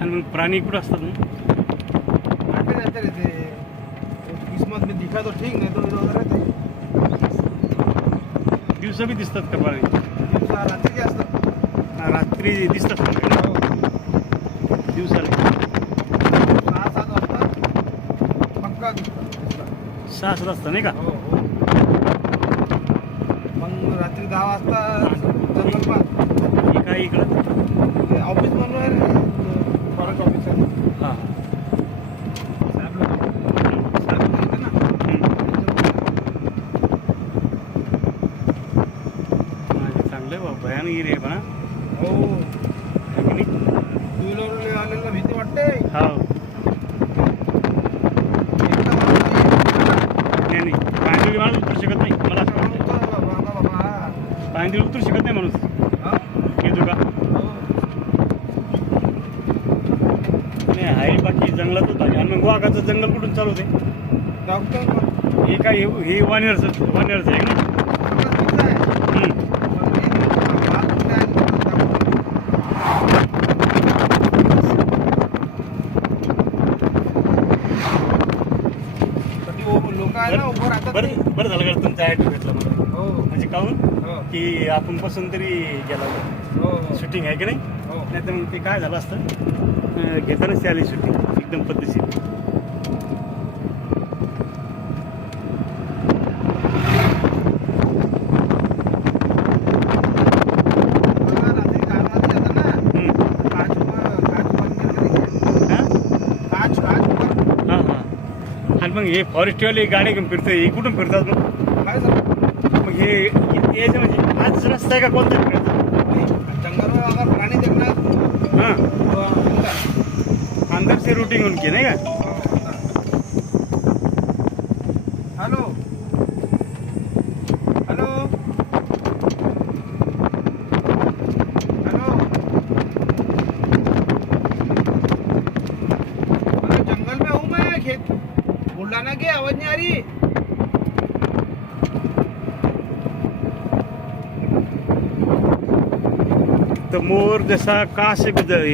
आणि मग प्राणी कुठं असतात मग? आते रहते रहते किस्मत में दिखा तो ठीक, नहीं तो इधर उधर रहते. दिवसा बी दिसतात का प्राणी? दिवसा रात्री असतं. रात्री दिसतात का? दिवसाला 6-7 वाजता पक्का दिसतं. 6 वाजता नाही का? हो हो. मग रात्री 10 वाजता जंगल पाहत. हे काय इकडं? ते ऑफिस बनवून आहे रे, फॉरेस्ट ऑफिस आहे. हां साहेब लोक येते ना. चांगलं आहे बाबा, भयानक गिरी आहे पण. हो, है की नाही? टू व्हीलर आलेला भीती वाटते. हो. एकटा माणूस नाही नाही, पायंदळी माणूस उतरू शकत नाही मला असं वाटतं. बाबा. पायंदळी उतरू शकत नाही माणूस. हा? येतो का? हो. नाही आहे, बाकी जंगलातच आहे. आणि मग वाघाचं जंगल कुठून चालू होते? डॉक्टर पण हे काय हे वानेरचं आहे की नाही? सगळं ठीक आहे. हम्म. पण हे भाग कुठे आहे ते दाखवतो. कधी लोक आहे ना उभं राहतात नाही. बरं झालं का तुमचा ॲड भेटला मला. हो म्हणजे काहून हो की आपण पासून तरी गेला हो हो शूटिंग आहे की नाही? हो. नाही तर मग ते काय झालं असतं, घेतानाच ते आली शूटिंग एकदम पद्धतशीर. बघा, रात्री 4 वाजता येतं ना. काच बंद केलं. हां काच बंद. हां हां. आणि मग हे फॉरेस्टवाले गाडी घेऊन फिरते, हे कुठून फिरतात मग? काय झालं? मग हे यायचं म्हणजे आज रस्ता आहे का कोणता फिरायचा? जंगल में अगर प्राणी देखना है हां, तो अंदर. अंदर से रूटिंग उनकी नाही का? Hello hello hello. अरे जंगल में हूँ मैं, खेत बुलाना की आवाज नहीं आ रही. तर मोर जसा का से गुजर